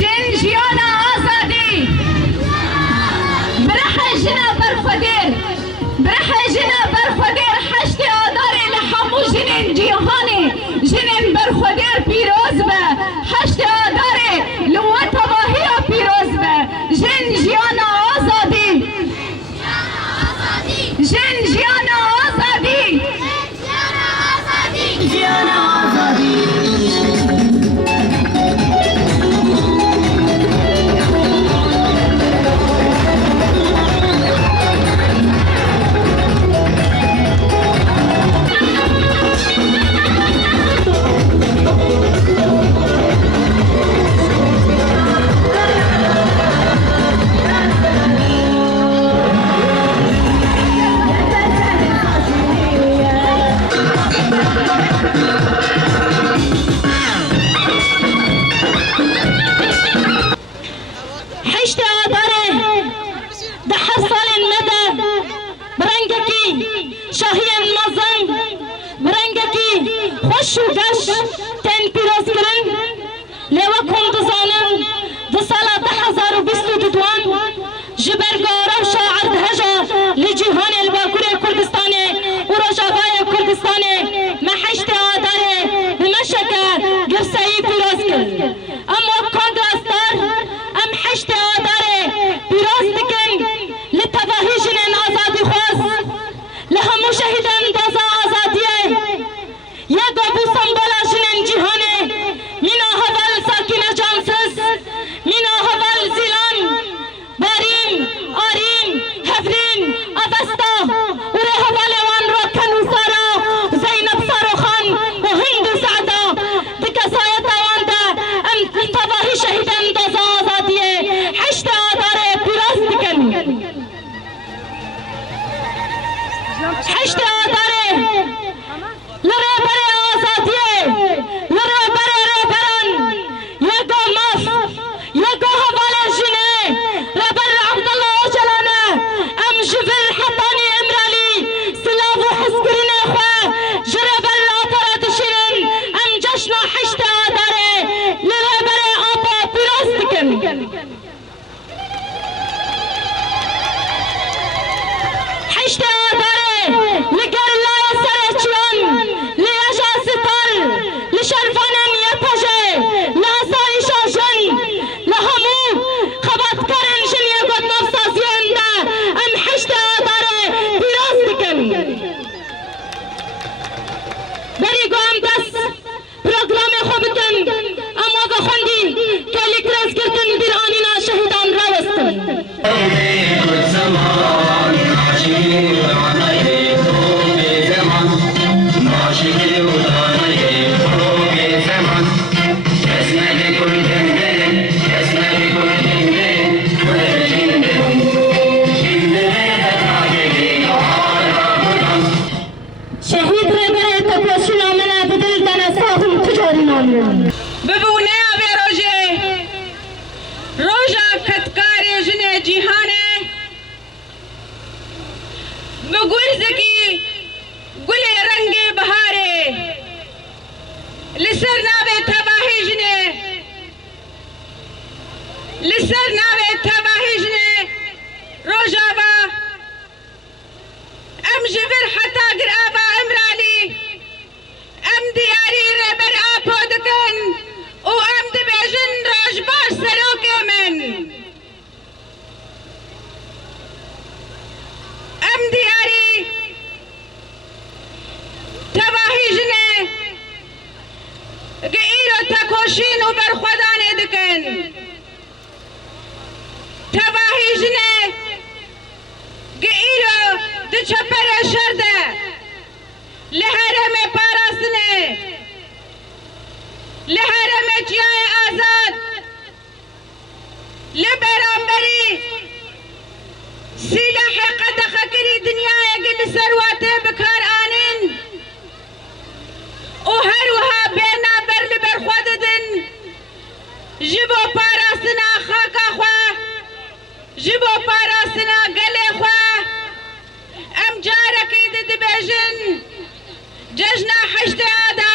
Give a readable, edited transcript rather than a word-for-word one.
جنجیانا آزادی برح جنا برخودیر برح جنا برخودیر حشت آدار لحمو جنین جیهانی جنین برخودیر پیروز به حشت آدار لو تباهی پیروز به جنجیانا آزادی جنجیانا آزادی جنجیانا آزادی خوش و گش تن پیروز کرن لیوا کندزانم ده سالا 2022 جبرگارا شاعر دهجا لجیهان الباکور کردستان و رجاوای کردستان محشت آداره بمشکه گرسایی پیروز کرد اما کندستار ام حشت آداره پیروز دکن لتباهی جنن آزادی خواست لهمو شهیدن دازا آزادیه یا گابو سنبالا جنن جهانه مینا هول ساکن جانسز مینا هول زیلان باریم آریم هفرین آدستا و ره هول وان رو کنوسارا زینب ساروخان و هند سعدا دکسایت وان دا ام تباهی شهیدن دازا آزادیه حشت آداره پیروز دکن حشت آداره لره بره آزادیه لره بره رهبران یگو مف یگو حوال جنه رهبر عبدالله اوجلانه ام جبر حطانی امرالی سلاف و حسکرین خواه جرهبر آتارات شیرین ام جشن حشت آداره لره بره آتا پیروز دکن حشت آداره لگر لای سرچیان لیجا ستر لشرفانن یپجه لحظای شاشن لهمو خبات کرن جن یگود نفسازیان دا ام حشت آداره پیروز دکن بری گو ام دست پروگرام خوب کن ام واقع خوندی که لیکرز گرتن بیر آنینا شهیدان راوستن شهید رهبر تپوشی نامنه بدل دن ساهم تجاری نامنه ببونه آبی روژا کتکار جن جیهانه بگرزکی گل رنگ بهاره لسر ناوه تباهی جنه لسر ناوه تباهی جنه روژا با ام جبر حتا گر آبا امرالی ام دیاری رهبر آپو دکن و ام دبیجن روش باش سروک من ام دیاری تباهی جنه گئیرو تکوشین و برخودانه دکن تباهی جنه گئیرو دو چپر شرده لحرم پاراسنه لحرم جیای آزاد لبرانبری سلاح قد خکری دنیای گل سرواته بکار آنین و هر وها بینا بر لبر خوددن جبو پاراسنا خاکا خواه جبو پاراسنا گل خواه ام جارکی دبیجن جشن حشت آدم